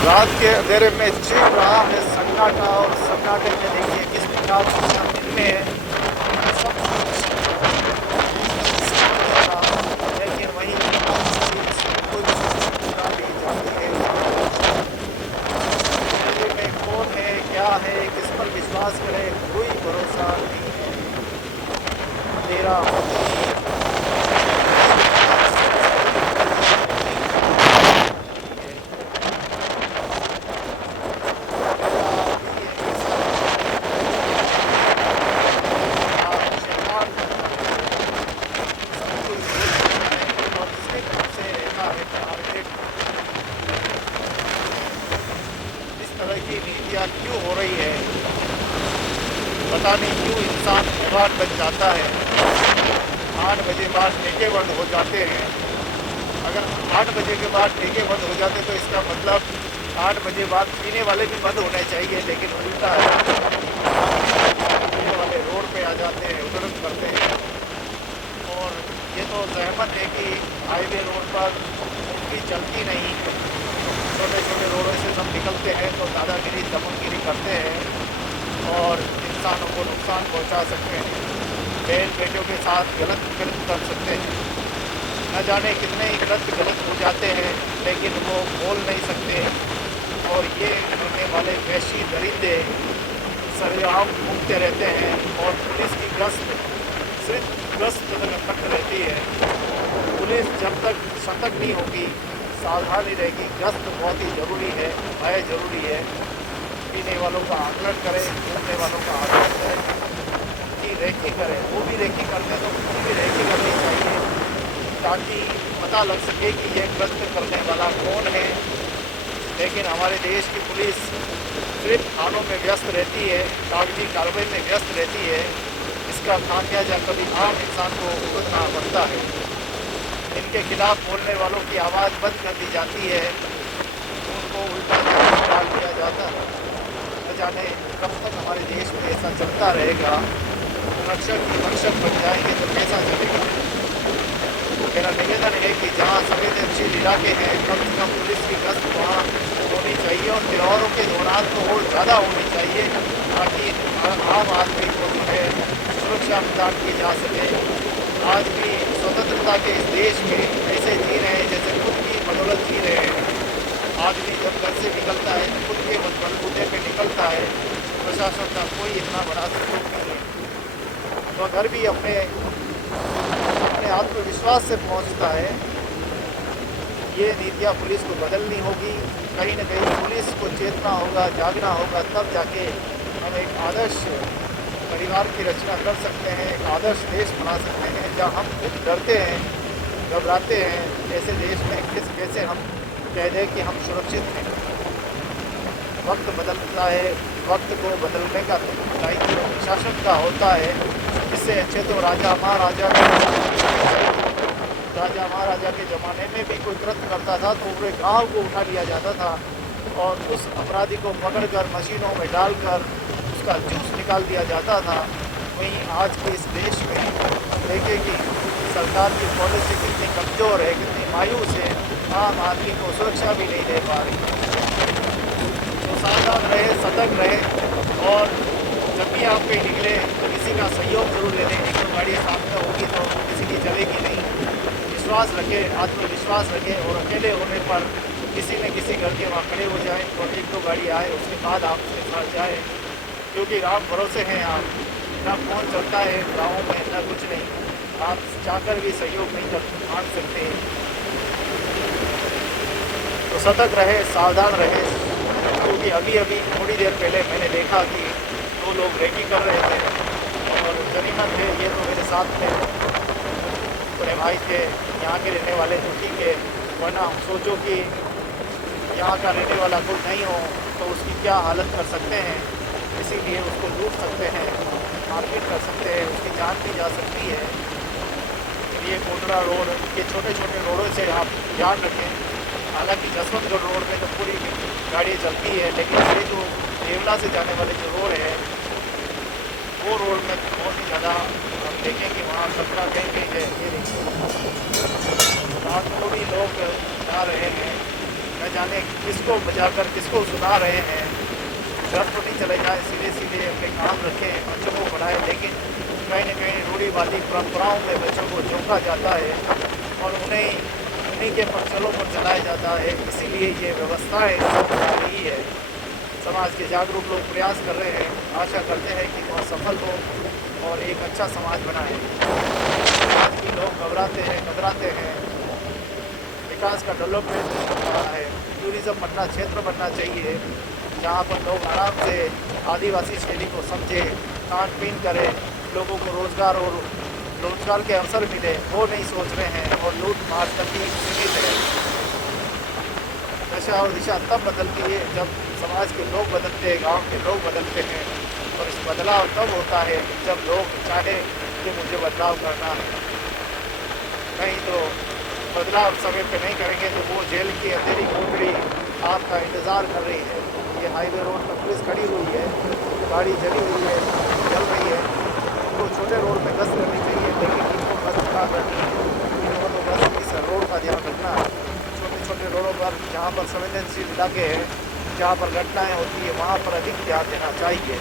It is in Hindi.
रात के अंधेरे में छिप रहा है सन्नाटा, और सन्नाटे में देखिए किस प्रकार से हम दिन में सब लेकिन वहीं कोई चुरा ली जाती है। दिल्ली में कौन है, क्या है, किस पर विश्वास करें, कोई भरोसा नहीं है। अंधेरा तरह की नीतियाँ क्यों हो रही है, पता नहीं क्यों इंसान बीमार बन जाता है। 8 बजे बाद ठेके बंद हो जाते हैं। अगर 8 बजे के बाद ठेके बंद हो जाते तो इसका मतलब 8 बजे बाद पीने वाले भी बंद होने चाहिए, लेकिन उल्टा है। पीने वाले रोड पे आ जाते हैं, उधर करते हैं। और ये तो जहमत है कि हाईवे रोड पर उनकी चलती नहीं। छोटे छोटे रोडों से सब निकलते हैं तो दादागिरी दमनगिरी करते हैं और इंसानों को नुकसान पहुंचा सकते हैं। बहन बेटियों के साथ गलत कर सकते हैं। न जाने कितने ही गलत हो जाते हैं, लेकिन वो बोल नहीं सकते। और ये करने वाले वैशी दरिंदे सरेआम घूमते रहते हैं और पुलिस की गश्त तक रहती है। पुलिस जब तक सतर्क नहीं होगी, सावधानी रहेगी। गश्त बहुत ही ज़रूरी है, भय ज़रूरी है। पीने वालों का आकलन करें, घूमने वालों का आकलन करें, उनकी रेकी करें। वो भी रेकी करते हैं तो उनकी भी रेकी करनी चाहिए, ताकि पता लग सके कि ये गश्त करने वाला कौन है। लेकिन हमारे देश की पुलिस सिर्फ थानों में व्यस्त रहती है, कागजी कार्रवाई में व्यस्त रहती है। इसका खामियाजा कभी आम इंसान को भुगतना पड़ता है। इनके खिलाफ बोलने वालों की आवाज़ बंद कर दी जाती है, उनको उल्टा डाल दिया जाता है। न जाने कब तक हमारे देश में ऐसा चलता रहेगा। रक्षक ही भक्षक बन जाएंगे तो कैसा चलेगा। मेरा निवेदन है कि जहाँ संवेदनशील इलाके हैं, कम से कम पुलिस की गश्त वहाँ होनी चाहिए और त्योहारों के दौरान तो और ज़्यादा होनी चाहिए, ताकि आम आदमी को जो है सुरक्षा प्रदान की जा सके। आज भी स्वतंत्रता के इस देश में ऐसे जी रहे हैं जैसे खुद की बदौलत जी रहे हैं। आदमी जब घर से निकलता है तो खुद के बलबूते पे निकलता है। प्रशासन का कोई इतना बड़ा सहयोग नहीं है। तो अगर भी अपने आत्मविश्वास से पहुंचता है, ये नीतियाँ पुलिस को बदलनी होगी। कहीं न कहीं पुलिस को चेतना होगा, जागना होगा, तब जाके हम एक आदर्श परिवार की रचना कर सकते हैं, एक आदर्श देश बना सकते हैं। जहाँ हम खुद डरते हैं, घबराते हैं, ऐसे देश में कैसे हम कह दें कि हम सुरक्षित हैं। वक्त बदलता है, वक्त को बदलने का दायित्व प्रशासन का होता है। इससे अच्छे तो राजा महाराजा के ज़माने में भी कोई कृत्य करता था तो पूरे गांव को उठा लिया जाता था और उस अपराधी को पकड़कर मशीनों में डालकर उसका जूस निकाल दिया जाता था। वहीं आज के इस देश में देखें कि सरकार की पॉलिसी कितनी कमज़ोर है, कितनी मायूस है। आम आदमी को सुरक्षा भी नहीं दे पा रही। तो सावधान रहे, सतर्क रहे और जब भी आप कहीं निकले तो किसी का सहयोग जरूर ले लें। एक तो गाड़ी सामने होगी तो किसी की चलेगी नहीं। विश्वास रखें, आत्मविश्वास रखें और अकेले होने पर किसी न किसी घर के वहाँ खड़े हो जाएं और एक दो गाड़ी आए उसके बाद आप उसके साथ जाएँ, क्योंकि राम भरोसे हैं आप। ना फोन चलता है गाँव में, ना कुछ नहीं। आप चाहकर भी सहयोग नहीं कर मांग सकते। तो सतर्क रहे, सावधान रहे, क्योंकि अभी थोड़ी देर पहले मैंने देखा कि 2 लोग रेकी कर रहे थे और गनीमत है ये तो मेरे साथ में अपने भाई थे। यहाँ के रहने वाले तो ठीक है, वरना हम सोचो कि यहाँ का रहने वाला कोई नहीं हो तो उसकी क्या हालत कर सकते हैं। इसीलिए उसको लूट सकते हैं, मारपीट कर सकते हैं, उसकी जान भी जा सकती है। ये कोटड़ा रोड, ये छोटे छोटे रोडों से आप ध्यान रखें। हालांकि जसवंतगढ़ रोड में तो पूरी गाड़ी चलती है, लेकिन ये जो देवला से जाने वाले जो रोड है वो रोड में बहुत ही ज़्यादा हम देखें कि वहाँ खतरा कहीं है। ये देखिए आज भी लोग जा रहे हैं न जाने किसको बचाकर किसको सुना रहे हैं। घर तो नहीं चले जाए, सीधे सीधे अपने काम रखें, बच्चों को पढ़ाएं, लेकिन कहीं न कहीं रूढ़िवादी परंपराओं में बच्चों को झोंका जाता है और उन्हीं के फंक्शनों पर चलाया जाता है। इसीलिए ये व्यवस्थाएं बना रही है। समाज के जागरूक लोग प्रयास कर रहे हैं, आशा करते हैं कि वह सफल हो और एक अच्छा समाज बनाए। आज भी लोग घबराते हैं, कतराते हैं। विकास का डेवलपमेंट हो रहा है, टूरिज़्म बनना, क्षेत्र बनना चाहिए जहाँ पर लोग आराम से आदिवासी शैली को समझे, खान पीन करें, लोगों को रोजगार के अवसर मिले, वो नहीं सोच रहे हैं और लूट मार तक ही सीमित है। दशा और दिशा तब बदलती है जब समाज के लोग बदलते हैं, गांव के लोग बदलते हैं, और इस बदलाव तब होता है जब लोग चाहे कि मुझे बदलाव करना है। नहीं तो बदलाव समय पे नहीं करेंगे तो वो जेल की अंधेरी कोठरी आपका इंतज़ार कर रही है। ये हाईवे रोड पर पुलिस खड़ी हुई है, गाड़ी जली हुई है, जल रही है। तो छोटे रोड पे गश्त करनी चाहिए, लेकिन इनको गश्त ना करनी है। इनको तो बस इस रोड का ध्यान रखना है। छोटे छोटे रोडों पर जहाँ पर संवेदनशील इलाके हैं, जहाँ पर घटनाएँ होती है, वहाँ पर अधिक ध्यान देना चाहिए।